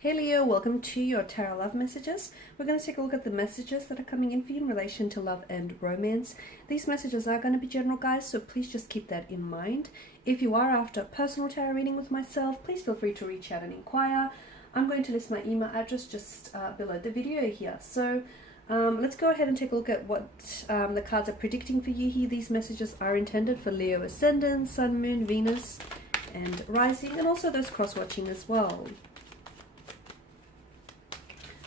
Hey Leo, welcome to your Tarot Love Messages. We're going to take a look at the messages that are coming in for you in relation to love and romance. These messages are going to be general, guys, so please just keep that in mind. If you are after a personal tarot reading with myself, please feel free to reach out and inquire. I'm going to list my email address just below the video here. So let's go ahead and take a look at what the cards are predicting for you here. These messages are intended for Leo Ascendant, Sun, Moon, Venus, and Rising, and also those cross-watching as well.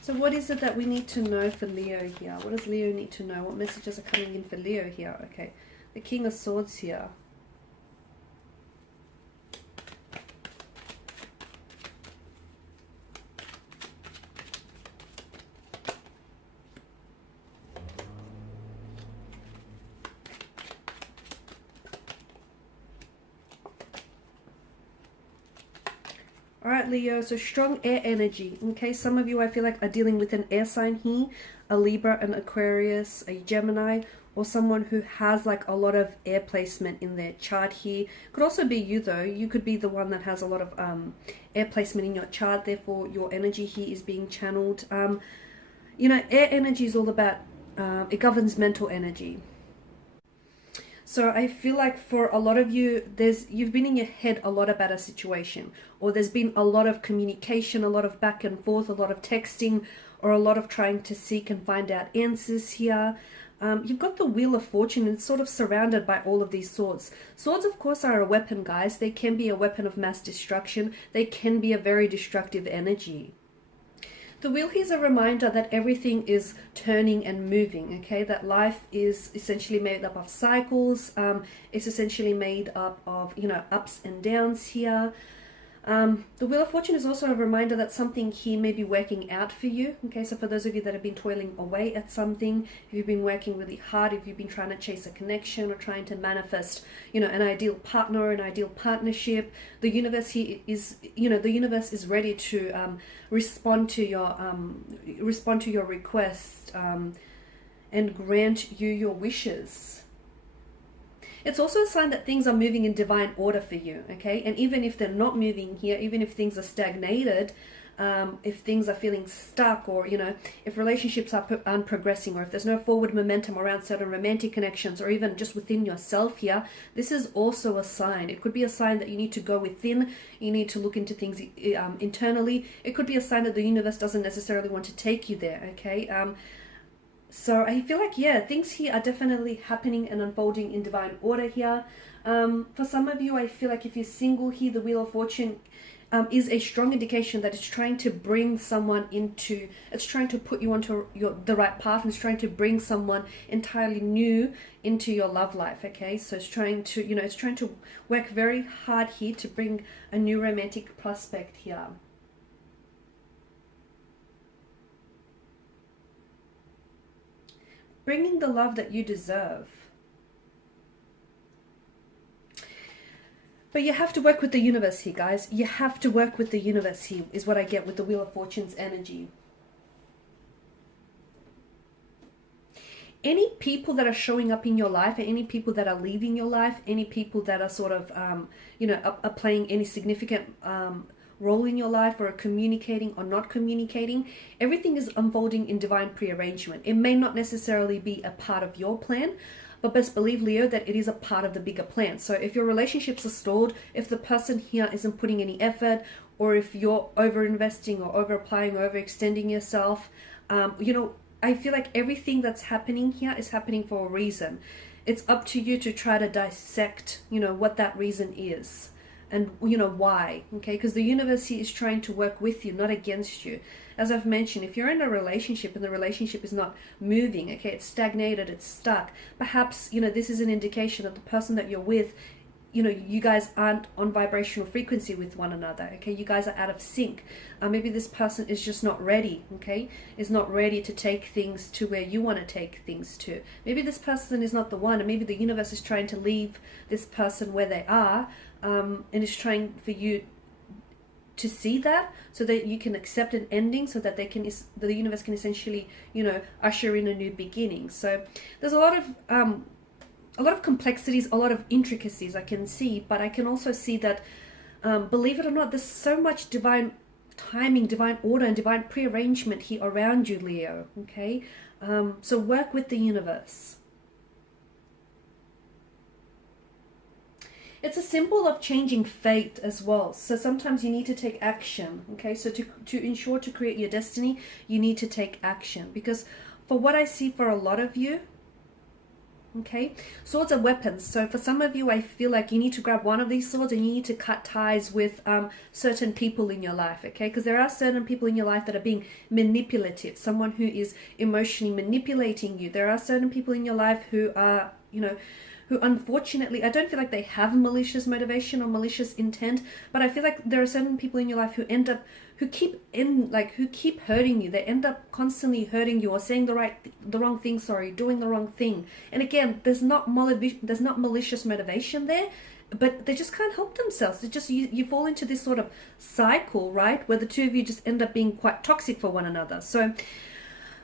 So what is it that we need to know for Leo here? What does Leo need to know? What messages are coming in for Leo here? Okay, the King of Swords here. All right, Leo, so strong air energy. Okay, some of you, I feel like, are dealing with an air sign here, a Libra, an Aquarius, a Gemini, or someone who has like a lot of air placement in their chart here. Could also be you, though. You could be the one that has a lot of air placement in your chart, therefore your energy here is being channeled. You know, air energy is all about, it governs mental energy. So I feel like for a lot of you, you've been in your head a lot about a situation, or there's been a lot of communication, a lot of back and forth, a lot of texting, or a lot of trying to seek and find out answers here. You've got the Wheel of Fortune and it's sort of surrounded by all of these swords. Swords, of course, are a weapon, guys. They can be a weapon of mass destruction. They can be a very destructive energy. The wheel here is a reminder that everything is turning and moving, okay? That life is essentially made up of cycles. It's essentially made up of, you know, ups and downs here. The Wheel of Fortune is also a reminder that something here may be working out for you, okay? So for those of you that have been toiling away at something, if you've been working really hard, if you've been trying to chase a connection or trying to manifest, you know, an ideal partner, an ideal partnership, the universe here is, you know, the universe is ready to respond to your request and grant you your wishes. It's also a sign that things are moving in divine order for you, okay? And even if they're not moving here, even if things are stagnated, if things are feeling stuck, or, you know, if relationships aren't progressing, or if there's no forward momentum around certain romantic connections, or even just within yourself here, this is also a sign. It could be a sign that you need to go within, you need to look into things internally. It could be a sign that the universe doesn't necessarily want to take you there, okay? So I feel like, yeah, things here are definitely happening and unfolding in divine order here. For some of you, I feel like if you're single here, the Wheel of Fortune is a strong indication that it's trying to bring someone into, it's trying to put you onto the right path, and it's trying to bring someone entirely new into your love life, okay? So it's trying to, you know, it's trying to work very hard here to bring a new romantic prospect here. Bringing the love that you deserve. But you have to work with the universe here, guys. You have to work with the universe here, is what I get with the Wheel of Fortune's energy. Any people that are showing up in your life, and any people that are leaving your life, any people that are sort of, you know, are playing any significant role in your life, or communicating or not communicating, everything is unfolding in divine prearrangement. It may not necessarily be a part of your plan, but best believe, Leo, that it is a part of the bigger plan. So if your relationships are stalled, if the person here isn't putting any effort, or if you're over investing or over applying, or overextending yourself, you know, I feel like everything that's happening here is happening for a reason. It's up to you to try to dissect, you know, what that reason is. And, you know, why, okay? Because the universe here is trying to work with you, not against you. As I've mentioned, if you're in a relationship and the relationship is not moving, okay, it's stagnated, it's stuck, perhaps, you know, this is an indication that the person that you're with, you know, you guys aren't on vibrational frequency with one another, okay? You guys are out of sync. Maybe this person is just not ready, okay? Is not ready to take things to where you want to take things to. Maybe this person is not the one, and maybe the universe is trying to leave this person where they are, and is trying for you to see that, so that you can accept an ending, so that the universe can essentially, you know, usher in a new beginning. So there's a lot of complexities, a lot of intricacies I can see, but I can also see that, believe it or not, there's so much divine timing, divine order, and divine prearrangement here around you, Leo. Okay, so work with the universe. It's a symbol of changing fate as well. So sometimes you need to take action. Okay, so to ensure to create your destiny, you need to take action. Because for what I see for a lot of you, okay, swords are weapons. So for some of you, I feel like you need to grab one of these swords and you need to cut ties with certain people in your life, okay? Because there are certain people in your life that are being manipulative, someone who is emotionally manipulating you. There are certain people in your life who are, you know, who unfortunately, I don't feel like they have malicious motivation or malicious intent, but I feel like there are certain people in your life who end up, who keep hurting you. They end up constantly hurting you or saying the wrong thing, doing the wrong thing. And again, there's not malicious motivation there, but they just can't help themselves. It's just, you fall into this sort of cycle, right? Where the two of you just end up being quite toxic for one another. So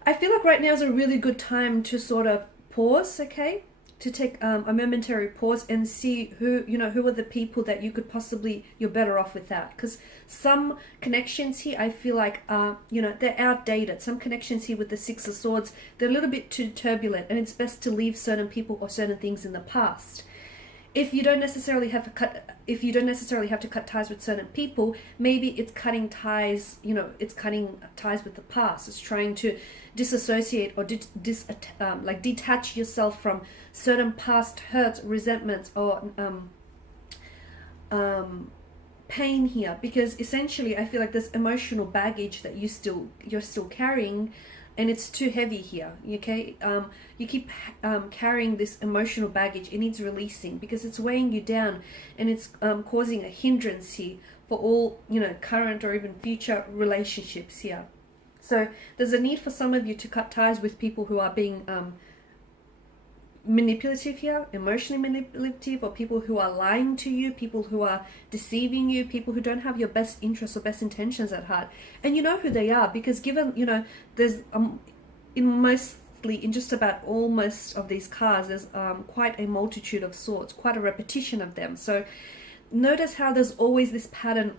I feel like right now is a really good time to sort of pause, okay? To take a momentary pause and see who are the people that you could possibly, you're better off without. Because some connections here, I feel like they're outdated. Some connections here with the Six of Swords, they're a little bit too turbulent, and it's best to leave certain people or certain things in the past. If you don't necessarily have to cut ties with certain people, maybe it's cutting ties, it's cutting ties with the past. It's trying to disassociate or detach yourself from certain past hurts, resentments, or pain here, because essentially I feel like there's emotional baggage that you're still carrying, and it's too heavy here. Okay, you keep carrying this emotional baggage. It needs releasing because it's weighing you down, and it's causing a hindrance here for all current or even future relationships here. So there's a need for some of you to cut ties with people who are being manipulative here, emotionally manipulative, or people who are lying to you, people who are deceiving you, people who don't have your best interests or best intentions at heart. And you know who they are, because given, there's in just about all most of these cards, there's quite a multitude of swords, quite a repetition of them. So notice how there's always this pattern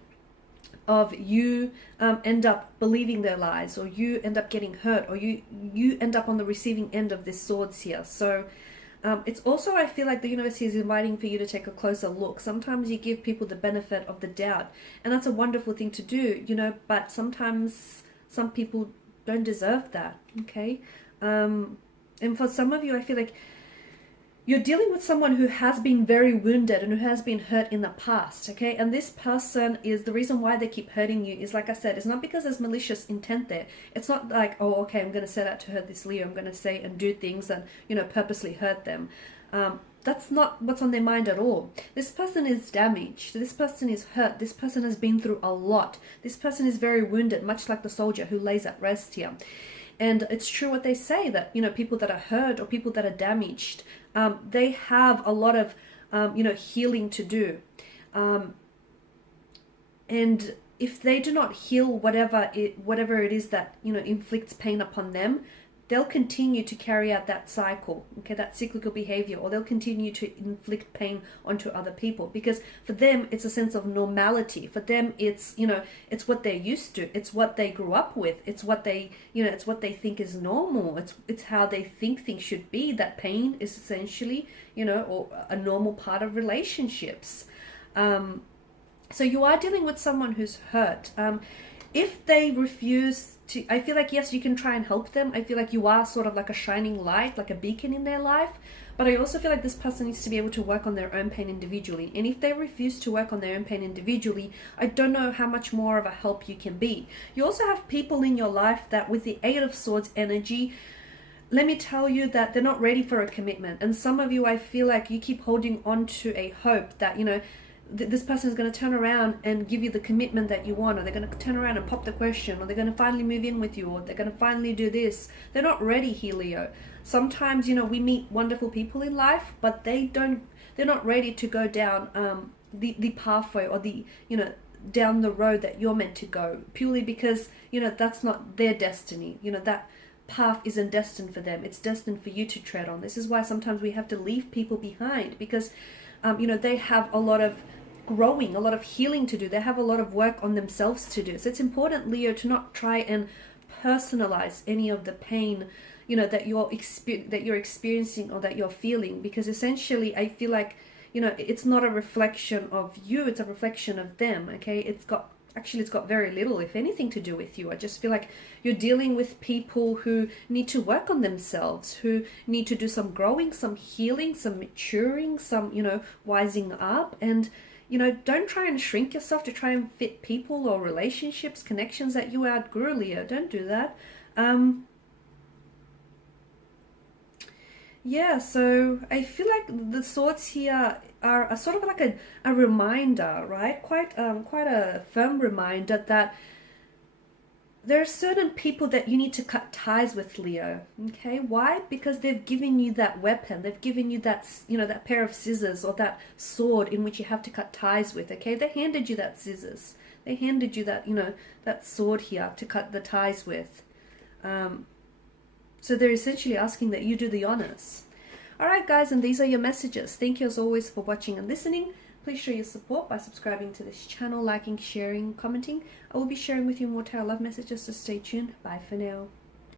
of you end up believing their lies, or you end up getting hurt, or you end up on the receiving end of this swords here. So it's also, I feel like the universe is inviting for you to take a closer look. Sometimes you give people the benefit of the doubt, and that's a wonderful thing to do, but sometimes some people don't deserve that, okay? And for some of you, I feel like you're dealing with someone who has been very wounded and who has been hurt in the past, okay? And this person is, the reason why they keep hurting you is, like I said, it's not because there's malicious intent there. It's not like, oh, okay, I'm going to set out to hurt this Leo. I'm going to say and do things and, purposely hurt them. That's not what's on their mind at all. This person is damaged. This person is hurt. This person has been through a lot. This person is very wounded, much like the soldier who lays at rest here. And it's true what they say, that, people that are hurt or people that are damaged, they have a lot of, healing to do. And if they do not heal whatever it is that, inflicts pain upon them, they'll continue to carry out that cycle, okay, that cyclical behavior, or they'll continue to inflict pain onto other people, because for them, it's a sense of normality. For them, it's, it's what they're used to. It's what they grew up with. It's what they, it's what they think is normal. It's how they think things should be. That pain is essentially, or a normal part of relationships. So you are dealing with someone who's hurt. If they refuse to, I feel like, yes, you can try and help them. I feel like you are sort of like a shining light, like a beacon in their life. But I also feel like this person needs to be able to work on their own pain individually. And if they refuse to work on their own pain individually, I don't know how much more of a help you can be. You also have people in your life that, with the Eight of Swords energy, let me tell you that they're not ready for a commitment. And some of you, I feel like you keep holding on to a hope that, this person is going to turn around and give you the commitment that you want, or they're going to turn around and pop the question, or they're going to finally move in with you, or they're going to finally do this. They're not ready here, Leo. Sometimes, we meet wonderful people in life, but they're not ready to go down the pathway, or the, down the road that you're meant to go, purely because, that's not their destiny. That path isn't destined for them. It's destined for you to tread on. This is why sometimes we have to leave people behind, because, they have a lot of growing, a lot of healing to do. They have a lot of work on themselves to do. So it's important, Leo, to not try and personalize any of the pain, you know, that you're experiencing or that you're feeling, because essentially I feel like, you know, it's not a reflection of you, it's a reflection of them. Okay, it's got very little, if anything, to do with you. I just feel like you're dealing with people who need to work on themselves, who need to do some growing, some healing, some maturing, some, you know, wising up. And, you know, don't try and shrink yourself to try and fit people or relationships, connections that you outgrew, Leo. Don't do that. Yeah, so I feel like the swords here are sort of like a reminder, right? Quite a firm reminder that there are certain people that you need to cut ties with, Leo. Okay, why? Because they've given you that weapon. They've given you that, you know, that pair of scissors or that sword in which you have to cut ties with. Okay, they handed you that scissors. They handed you that, you know, that sword here to cut the ties with. So they're essentially asking that you do the honors. Alright guys, and these are your messages. Thank you as always for watching and listening. Please show your support by subscribing to this channel, liking, sharing, commenting. I will be sharing with you more tarot love messages, so stay tuned. Bye for now.